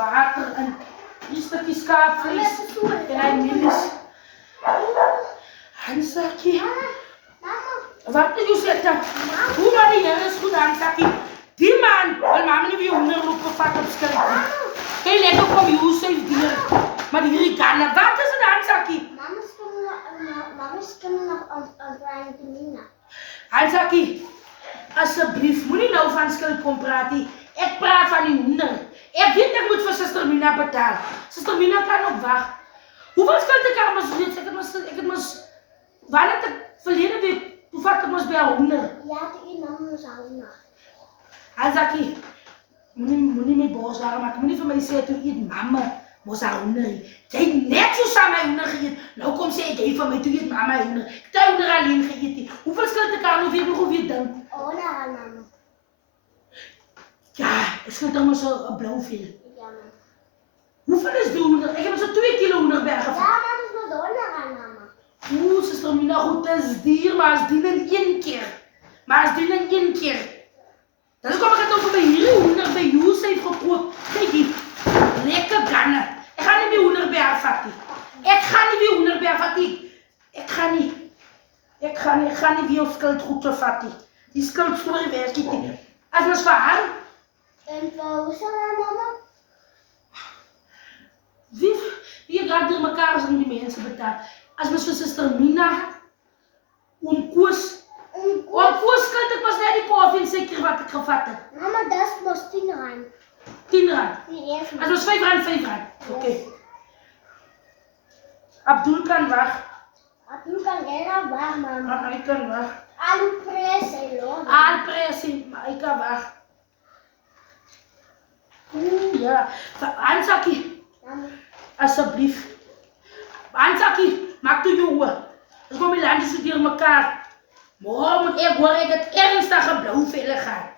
water in. Die stukkie skaapvlees en hy mielies. Hansakkie. Wat is jou sê? Hoe maar die Here is goed, Hansakkie. Die man wil mama nie weer hoender loop gevat op skrik nie. Jy lekker kom Josef dier. Maar hierdie ganne, wat is dit, Hansakkie? Mama skim nog aan Nina. Hansakkie, asseblief, moenie nou van skuld kom praat nie. Ek praat van die hoender. Ek weet ek moet vir Suster Mina betaal. Suster Mina kan op wag. Hoeveel skuld ek haar mos reeds? Ek het mos wanneer het ek verlede week toe vat ek mos by haar hoender. Ja, die mama is al na. Hansakkie, moenie my boos daarom maak. Moenie vir my sê toe eet mamma mos haar hoender. Jy het net so saam my hoender geëet. Nou kom sê jy vir my toe eet mamma hoender. Ek het hoender alleen geëet nie. Hoeveel skuld ek haar nog weer dink? Oh, na haar mama. Ja, ek skuld dan mos 'n blou vel. Ja, mama. Hoeveel is die hoender? Ek heb so 2 kilo hoender bergevat. Ja, mama is maar door na haar mama. Oeh, Suster Mina, goed, het is duur, maar as dien in 1 keer. Dan kom ek het ook by hierdie hoender by Josef gekoop. Kyk hier, lekker ganne. Ek gaan nie meer hoender by haar vat nie. Ek gaan nie weer op skuld goed te vat nie. Die skuld storie werk nie. As ons vir haar, En hoe sal haar mama? wie gaat door mekaar as die mense betaal. As ons vir Suster Mina, Koos skuld ek was net die koffie en seker wat ek gevat het. Mama, dis mos 10 rand. 10 rand. Die eerste. As ons 5 rand. Oké. Abdul kan wag. Abdul kan gera wag, mama. Hy kan wag. Alu pres, hello. Aanpressie, maar hy kan wag. Ja, Hansakkie, Mama. asseblief. Hansakkie, maak toe jou oor. Ons kom die landjes so deur mekaar. Maar moet ek hoor ek het ernstige blou velle gehad.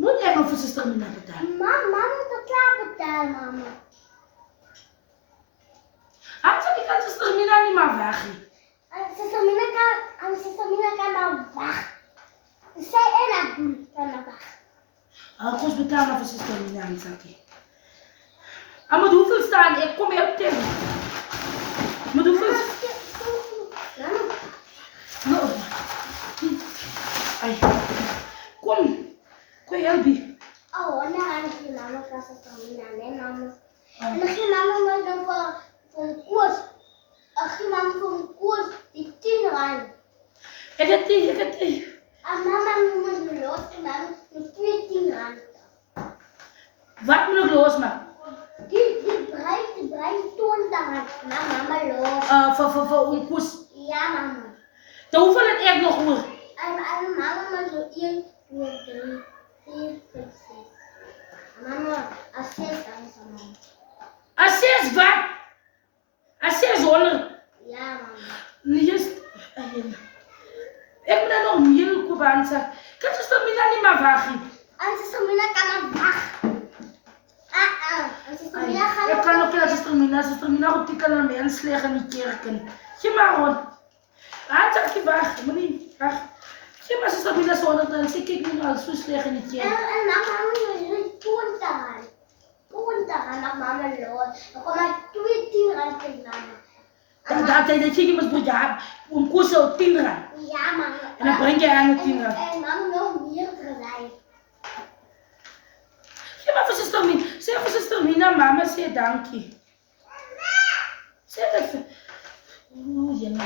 Moet ek nog vir Suster Mina betaal? Mama moet ook klaar betaal, mama. Hansakkie kan Suster Mina nie maar weg nie. En Suster Mina kan maar wag. Sy en Abdul kan maar wag. Kom ons betaal maar vir Suster Mina, Hansakkie. Maar hoeveel staan? Ek kom help tegen. Maar hoeveel? Mama. No. Ai. Kom helpie. Oh, nou gaan die mama van Suster Mina, nee mama. En dan ging mama maar dan voor koers. Mama voor koers die 10 rand. Ek het nie. En mama moet los, mama moet 10 rand. Wat moet ek losmaak? Die brei toon dan mama los. Vir Koos. Ja, mama. Dan hoeveel het ek nog oor? En mama moet zo 1, 2, 3, 4, 5, 6. Mama, als 6 dan is mama. As 6 wat? As 600. Ja, mama. Nee, ek moet dan nog meel koop, Hansa. Kan Suster Mina nie maar wag nie. En Suster Mina kan maar wag. En Suster Mina gaan Ek kan nog nie Suster Mina goed die kan aan mens leg in die kerk. Gee maar rond. Hansakkie wag, moenie wag. Gee maar Suster Mina so onder dan sê kyk nie al so sleg in die kerk. En mama moet toon dan. Toon dan naar mama los. Dan kom maar 10 rand in mama. Dat jy mos moet ja, Koos al 10 rand. Ja, mama. En dan bring jy aan 10 rand. En mama nog meer gedaan. Gee maar vir Suster Mina. Sê vir Suster Mina, mama sê dankie. Sê dit vir. Jene.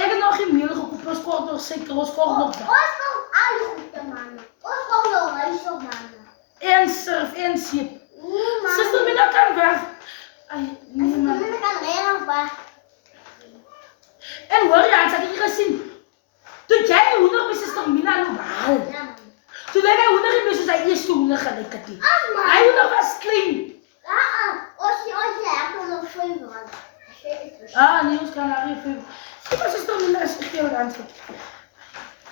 Ek het nog geen meel gekoop, ons kort nog suiker, ons kort nog dat. Ons komt alles goed, mama. Ons komt nog huis op, mama. En surf, en seep. Nee, mama. Suster Mina kan weg. Ai, nee man. Mama kan regen weg. En hoor jy, Hans, ek het jy gesien. Toe jy hoender by Suster Mina nou haal. Ja, mama. Toe hy hoender nie soos hy eerste hoender gelyk het nie. Mama. Hy hoender was klein. Ja, ons hebben nog 5 rand. Nee, ons kan daar nie veel. Gee maar Suster Mina se geel Hans.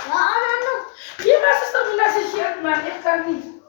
Ja, mama. Gee maar Suster Mina se geel, man, ek kan nie.